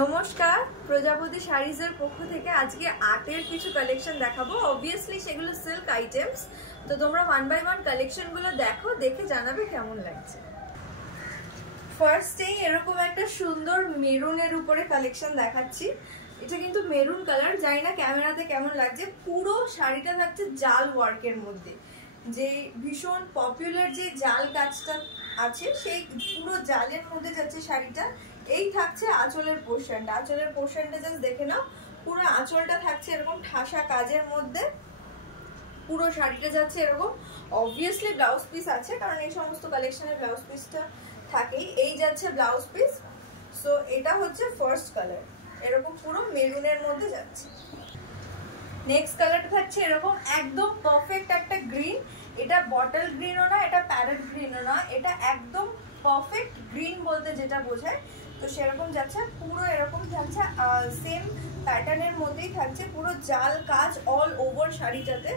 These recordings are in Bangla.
নমস্কার, প্রজাপতি শাড়িজের পক্ষ থেকে আজকে আর্টের কিছু কালেকশন দেখাবো। অবভিয়াসলি সেগুলো সিল্ক আইটেমস, তো তোমরা ওয়ান বাই ওয়ান কালেকশনগুলো দেখো, দেখে জানাবে কেমন লাগছে। ফার্স্টেই এরকম একটা সুন্দর মেরুনের উপরে কালেকশন দেখাচ্ছি। এটা কিন্তু মেরুন কালার, জানি না ক্যামেরাতে কেমন লাগছে। পুরো শাড়িটা থাকছে জাল ওয়ার্কের মধ্যে, যে ভীষণ পপুলার যে জাল কাজটা আছে সেই পুরো জালের মধ্যে যাচ্ছে শাড়িটা। এই থাকছে আঁচলের পোর্শনটা, আঁচলের পোর্শনটা জাস্ট দেখে নাও। পুরো আঁচলটা থাকছে এরকম ঠাসা কাজের মধ্যে, পুরো শাড়িটা যাচ্ছে এরকম। অবভিয়াসলি ব্লাউজ পিস আছে, কারণ এই সমস্ত কালেকশনের ব্লাউজ পিসটা থাকেই। এই যাচ্ছে ব্লাউজ পিস। সো এটা হচ্ছে ফার্স্ট কালার, এরকম পুরো মেরুনের মধ্যে যাচ্ছে। নেক্সট কালারটা থাকছে এরকম একদম পারফেক্ট একটা গ্রিন। এটা বটল গ্রিনও না, এটা প্যারেট গ্রিনও না, এটা একদম পারফেক্ট গ্রিন বলতে যেটা বোঝায়, তো সেরকম যাচ্ছে। পুরো এরকম যাচ্ছে, সেম প্যাটার্নের মধ্যেই থাকছে, পুরো জাল কাজ অল ওভার শাড়িটাতে।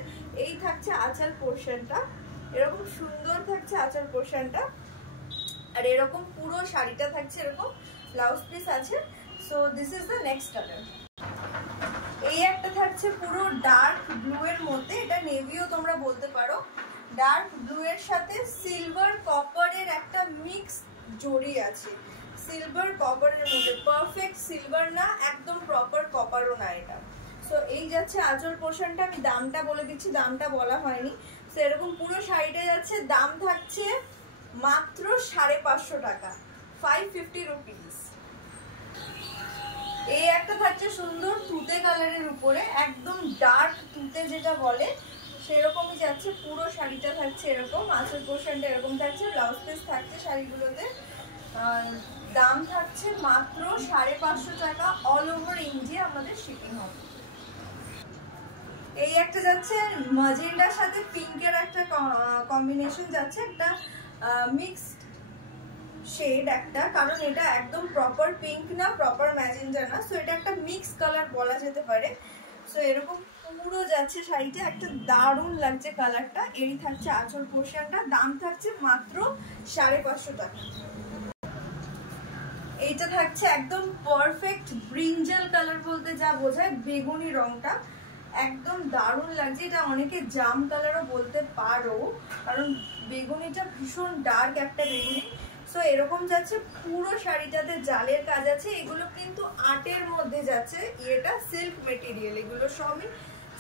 এই থাকছে আঁচল পোর্শনটা, এরকম সুন্দর থাকছে আঁচল পোর্শনটা। আর এরকম পুরো শাড়িটা থাকছে এরকম, ব্লাউজ পিস আছে। So this is the next colour. এই একটা থাকছে পুরো ডার্ক ব্লু এর মধ্যে, এটা নেভিও তোমরা বলতে পারো। ডার্ক ব্লু এর সাথে সিলভার কপারের একটা মিক্স জড়ি আছে, সিলভার কপারের মধ্যে। পারফেক্ট সিলভার না, একদম প্রপার কপারও না এটা। সো এই যাচ্ছে আঁচল পোর্শনটা। আমি দামটা বলে দিচ্ছি, দামটা বলা হয়নি। সো এরকম পুরো শাড়িটা যাচ্ছে, দাম থাকছে মাত্র 550 টাকা, 550 রুপিস। এই একটা থাকছে সুন্দর তুতে কালারের উপরে, একদম ডার্ক তুতে যেটা বলে সেরকমই যাচ্ছে। পুরো শাড়িটা থাকছে এরকম, আঁচল পোর্শনটা এরকম থাকছে, ব্লাউজ পিস থাকছে শাড়িগুলোতে। দাম থাকছে মাত্র 550 টাকা, অল ওভার ইন্ডিয়া আমাদের শিপিং হবে। এই একটা যাচ্ছে ম্যাজেন্ডার সাথে পিঙ্কের একটা কম্বিনেশন যাচ্ছে, একটা মিক্সড শেড একটা, কারণ এটা একদম প্রপার পিঙ্ক না, প্রপার ম্যাজেন্ডা না। সো এটা একটা মিক্স কালার বলা যেতে পারে। সো এরকম পুরো যাচ্ছে শাড়িটা, একটা দারুণ লাগছে কালারটা। এই থাকছে আঁচল পোর্শনটা, দাম থাকছে মাত্র 550 টাকা। এইটা থাকছে একদম পারফেক্ট ব্রিঞ্জাল কালার বলতে যা বোঝায়, বেগুনি রংটা একদম দারুণ লাগছে। এটা অনেকে জাম কালারও বলতে পারো, কারণ বেগুনিটা ভীষণ ডার্ক একটা বেগুনি। সো এরকম যাচ্ছে পুরো শাড়িটাতে জালের কাজ আছে। এগুলো কিন্তু আর্টের মধ্যে যাচ্ছে, এটা সিল্ক মেটেরিয়াল, এগুলো সবই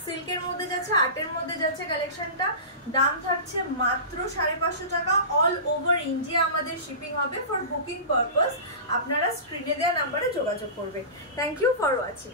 সিল্কের মধ্যে যাচ্ছে, আর্টের মধ্যে যাচ্ছে কালেকশনটা। দাম থাকছে মাত্র 550 টাকা, অল ওভার ইন্ডিয়া আমাদের শিপিং হবে। ফর বুকিং পারপাস আপনারা স্ক্রিনে দেওয়া নাম্বারে যোগাযোগ করবেন। Thank you for watching.